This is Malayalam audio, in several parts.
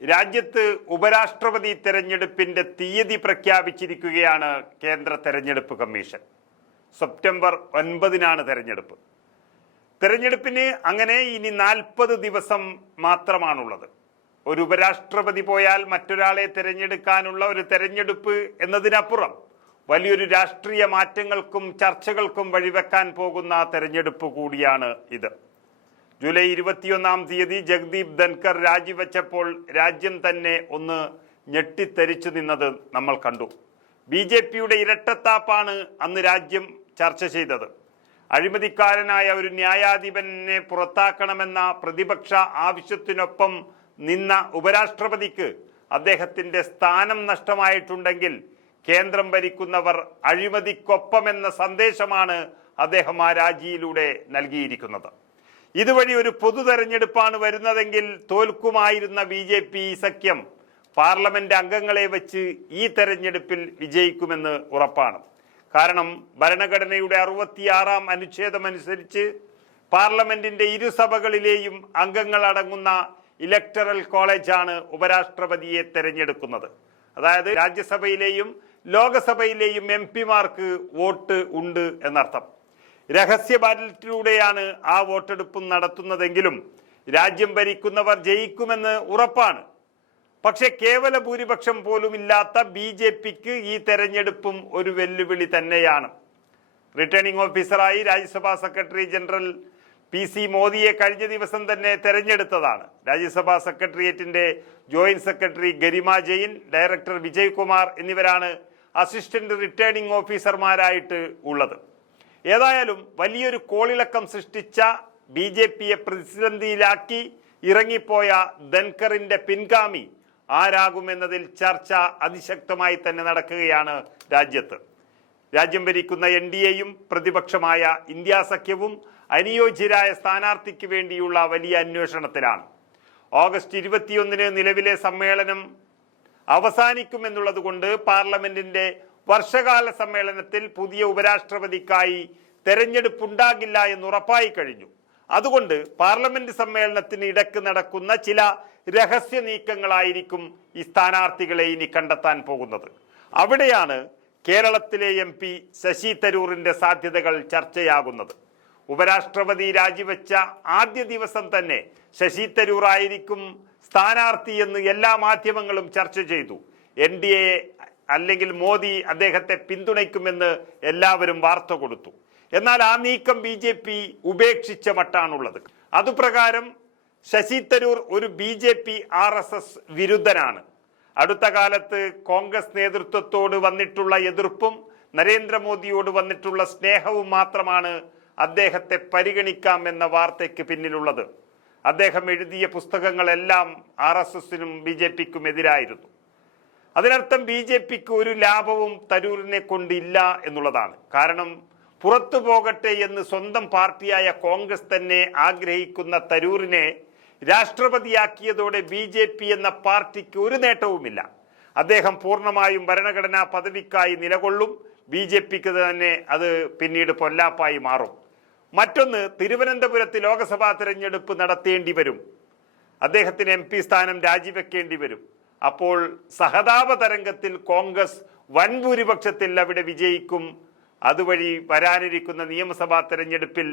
രാജ്യത്ത് ഉപരാഷ്ട്രപതി തെരഞ്ഞെടുപ്പിന്റെ തീയതി പ്രഖ്യാപിച്ചിരിക്കുകയാണ് കേന്ദ്ര തെരഞ്ഞെടുപ്പ് കമ്മീഷൻ. സെപ്റ്റംബർ 9-നാണ് തെരഞ്ഞെടുപ്പ്. തെരഞ്ഞെടുപ്പിന് അങ്ങനെ ഇനി 40 ദിവസം മാത്രമാണുള്ളത്. ഒരു ഉപരാഷ്ട്രപതി പോയാൽ മറ്റൊരാളെ തിരഞ്ഞെടുക്കാനുള്ള ഒരു തെരഞ്ഞെടുപ്പ് എന്നതിനപ്പുറം വലിയൊരു രാഷ്ട്രീയ മാറ്റങ്ങൾക്കും ചർച്ചകൾക്കും വഴിവെക്കാൻ പോകുന്ന തെരഞ്ഞെടുപ്പ് കൂടിയാണ് ഇത്. ജൂലൈ 21-ാം തീയതി ജഗ്ദീപ് ധൻകർ രാജിവെച്ചപ്പോൾ രാജ്യം തന്നെ ഒന്ന് ഞെട്ടിത്തരിച്ചു നിന്നത് നമ്മൾ കണ്ടു. BJPയുടെ ഇരട്ടത്താപ്പാണ് അന്ന് രാജ്യം ചർച്ച ചെയ്തത്. അഴിമതിക്കാരനായ ഒരു ന്യായാധിപനെ പുറത്താക്കണമെന്ന പ്രതിപക്ഷ ആവശ്യത്തിനൊപ്പം നിന്ന ഉപരാഷ്ട്രപതിക്ക് അദ്ദേഹത്തിന്റെ സ്ഥാനം നഷ്ടമായിട്ടുണ്ടെങ്കിൽ കേന്ദ്രം ഭരിക്കുന്നവർ അഴിമതിക്കൊപ്പമെന്ന സന്ദേശമാണ് അദ്ദേഹം ആ രാജിയിലൂടെ നൽകിയിരിക്കുന്നത്. ഇതുവഴി ഒരു പൊതു തെരഞ്ഞെടുപ്പാണ് വരുന്നതെങ്കിൽ തോൽക്കുമായിരുന്ന BJP സഖ്യം പാർലമെന്റ് അംഗങ്ങളെ വെച്ച് ഈ തെരഞ്ഞെടുപ്പിൽ വിജയിക്കുമെന്ന് ഉറപ്പാണ്. കാരണം ഭരണഘടനയുടെ 66-ാം അനുച്ഛേദമനുസരിച്ച് പാർലമെന്റിന്റെ ഇരുസഭകളിലെയും അംഗങ്ങൾ അടങ്ങുന്ന ഇലക്ടറൽ കോളേജാണ് ഉപരാഷ്ട്രപതിയെ തെരഞ്ഞെടുക്കുന്നത്. അതായത് രാജ്യസഭയിലെയും ലോകസഭയിലെയും MP-മാർക്ക് വോട്ട് ഉണ്ട് എന്നർത്ഥം. രഹസ്യ ബാലറ്റിലൂടെയാണ് ആ വോട്ടെടുപ്പും നടത്തുന്നതെങ്കിലും രാജ്യം ഭരിക്കുന്നവർ ജയിക്കുമെന്ന് ഉറപ്പാണ്. പക്ഷെ കേവല ഭൂരിപക്ഷം പോലും ഇല്ലാത്ത BJPക്ക് ഈ തെരഞ്ഞെടുപ്പും ഒരു വെല്ലുവിളി തന്നെയാണ്. റിട്ടേണിംഗ് ഓഫീസറായി രാജ്യസഭാ സെക്രട്ടറി ജനറൽ PC മോദിയെ കഴിഞ്ഞ ദിവസം തന്നെ തെരഞ്ഞെടുത്തതാണ്. രാജ്യസഭാ സെക്രട്ടേറിയറ്റിന്റെ ജോയിന്റ് സെക്രട്ടറി ഗരിമ ജെയിൻ, ഡയറക്ടർ വിജയ് കുമാർ എന്നിവരാണ് അസിസ്റ്റന്റ് റിട്ടേണിംഗ് ഓഫീസർമാരായിട്ട് ഉള്ളത്. ഏതായാലും വലിയൊരു കോളിളക്കം സൃഷ്ടിച്ച BJPയെ പ്രതിസന്ധിയിലാക്കി ഇറങ്ങിപ്പോയ ധൻകറിന്റെ പിൻഗാമി ആരാകുമെന്നതിൽ ചർച്ച അതിശക്തമായി തന്നെ നടക്കുകയാണ് രാജ്യത്ത്. രാജ്യം ഭരിക്കുന്ന NDAയും പ്രതിപക്ഷമായ ഇന്ത്യ സഖ്യവും അനുയോജ്യരായ സ്ഥാനാർത്ഥിക്ക് വേണ്ടിയുള്ള വലിയ അന്വേഷണത്തിലാണ്. ഓഗസ്റ്റ് 21-ന് നിലവിലെ സമ്മേളനം അവസാനിക്കുമെന്നുള്ളത് കൊണ്ട് പാർലമെന്റിന്റെ വർഷകാല സമ്മേളനത്തിൽ പുതിയ ഉപരാഷ്ട്രപതിക്കായി തെരഞ്ഞെടുപ്പുണ്ടാകില്ല എന്ന് ഉറപ്പായി കഴിഞ്ഞു. അതുകൊണ്ട് പാർലമെന്റ് സമ്മേളനത്തിന് ഇടക്ക് നടക്കുന്ന ചില രഹസ്യ നീക്കങ്ങളായിരിക്കും ഈ സ്ഥാനാർത്ഥികളെ ഇനി കണ്ടെത്താൻ പോകുന്നത്. അവിടെയാണ് കേരളത്തിലെ MP ശശി തരൂറിന്റെ സാധ്യതകൾ ചർച്ചയാകുന്നത്. ഉപരാഷ്ട്രപതി രാജിവെച്ച ആദ്യ ദിവസം തന്നെ ശശി തരൂർ ആയിരിക്കും സ്ഥാനാർത്ഥി എന്ന് എല്ലാ മാധ്യമങ്ങളും ചർച്ച ചെയ്തു. NDA അല്ലെങ്കിൽ മോദി അദ്ദേഹത്തെ പിന്തുണയ്ക്കുമെന്ന് എല്ലാവരും വാർത്ത കൊടുത്തു. എന്നാൽ ആ നീക്കം BJP ഉപേക്ഷിച്ച മട്ടാണുള്ളത്. അതുപ്രകാരം ശശി തരൂർ ഒരു BJP RSS വിരുദ്ധനാണ്. അടുത്ത കാലത്ത് കോൺഗ്രസ് നേതൃത്വത്തോട് വന്നിട്ടുള്ള എതിർപ്പും നരേന്ദ്രമോദിയോട് വന്നിട്ടുള്ള സ്നേഹവും മാത്രമാണ് അദ്ദേഹത്തെ പരിഗണിക്കാമെന്ന വാർത്തയ്ക്ക് പിന്നിലുള്ളത്. അദ്ദേഹം എഴുതിയ പുസ്തകങ്ങളെല്ലാം RSSനും BJPക്കും എതിരായിരുന്നു. അതിനർത്ഥം BJPക്ക് ഒരു ലാഭവും തരൂരിനെ കൊണ്ടില്ല എന്നുള്ളതാണ്. കാരണം പുറത്തു പോകട്ടെ എന്ന് സ്വന്തം പാർട്ടിയായ കോൺഗ്രസ് തന്നെ ആഗ്രഹിക്കുന്ന തരൂരിനെ രാഷ്ട്രപതിയാക്കിയതോടെ BJP എന്ന പാർട്ടിക്ക് ഒരു നേട്ടവുമില്ല. അദ്ദേഹം പൂർണ്ണമായും ഭരണഘടനാ പദവിക്കായി നിലകൊള്ളും. BJPക്ക് തന്നെ അത് പിന്നീട് പൊല്ലാപ്പായി മാറും. മറ്റൊന്ന്, തിരുവനന്തപുരത്ത് ലോക്സഭാ തെരഞ്ഞെടുപ്പ് നടത്തേണ്ടി വരും. അദ്ദേഹത്തിന് MP സ്ഥാനം രാജിവെക്കേണ്ടി വരും. അപ്പോൾ സഹതാപ തരംഗത്തിൽ കോൺഗ്രസ് വൻ ഭൂരിപക്ഷത്തിൽ അവിടെ വിജയിക്കും. അതുവഴി വരാനിരിക്കുന്ന നിയമസഭാ തെരഞ്ഞെടുപ്പിൽ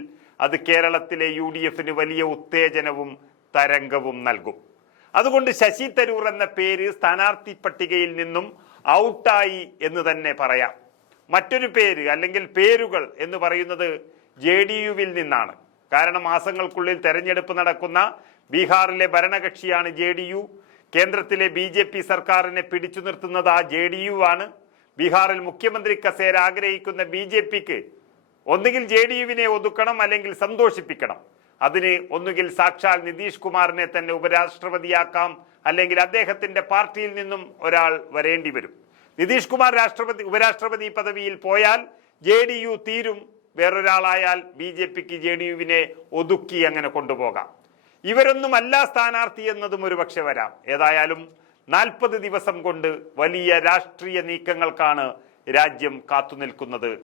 അത് കേരളത്തിലെ UDFന് വലിയ ഉത്തേജനവും തരംഗവും നൽകും. അതുകൊണ്ട് ശശി തരൂർ എന്ന പേര് സ്ഥാനാർത്ഥി പട്ടികയിൽ നിന്നും ഔട്ടായി എന്ന് തന്നെ പറയാം. മറ്റൊരു പേര് അല്ലെങ്കിൽ പേരുകൾ എന്ന് പറയുന്നത് JDUവിൽ നിന്നാണ്. കാരണം മാസങ്ങൾക്കുള്ളിൽ തെരഞ്ഞെടുപ്പ് നടക്കുന്ന ബീഹാറിലെ ഭരണകക്ഷിയാണ് JDU. കേന്ദ്രത്തിലെ BJP സർക്കാരിനെ പിടിച്ചു നിർത്തുന്നത് ആ JDU ആണ്. ബീഹാറിൽ മുഖ്യമന്ത്രി കസേര ആഗ്രഹിക്കുന്ന BJPക്ക് ഒന്നുകിൽ JDUവിനെ ഒതുക്കണം അല്ലെങ്കിൽ സന്തോഷിപ്പിക്കണം. അതിന് ഒന്നുകിൽ സാക്ഷാൽ നിതീഷ് കുമാറിനെ തന്നെ ഉപരാഷ്ട്രപതിയാക്കാം, അല്ലെങ്കിൽ അദ്ദേഹത്തിന്റെ പാർട്ടിയിൽ നിന്നും ഒരാൾ വരേണ്ടി വരും. നിതീഷ് കുമാർ ഉപരാഷ്ട്രപതി പദവിയിൽ പോയാൽ JDU തീരും. വേറൊരാളായാൽ BJPക്ക് JDUവിനെ ഒതുക്കി അങ്ങനെ കൊണ്ടുപോകാം. ഇവരൊന്നുമല്ല സ്ഥാനാർത്ഥി എന്നതും ഒരു പക്ഷെ വരാം. ഏതായാലും 40 ദിവസം കൊണ്ട് വലിയ രാഷ്ട്രീയ നീക്കങ്ങൾക്കാണ് രാജ്യം കാത്തുനിൽക്കുന്നത്.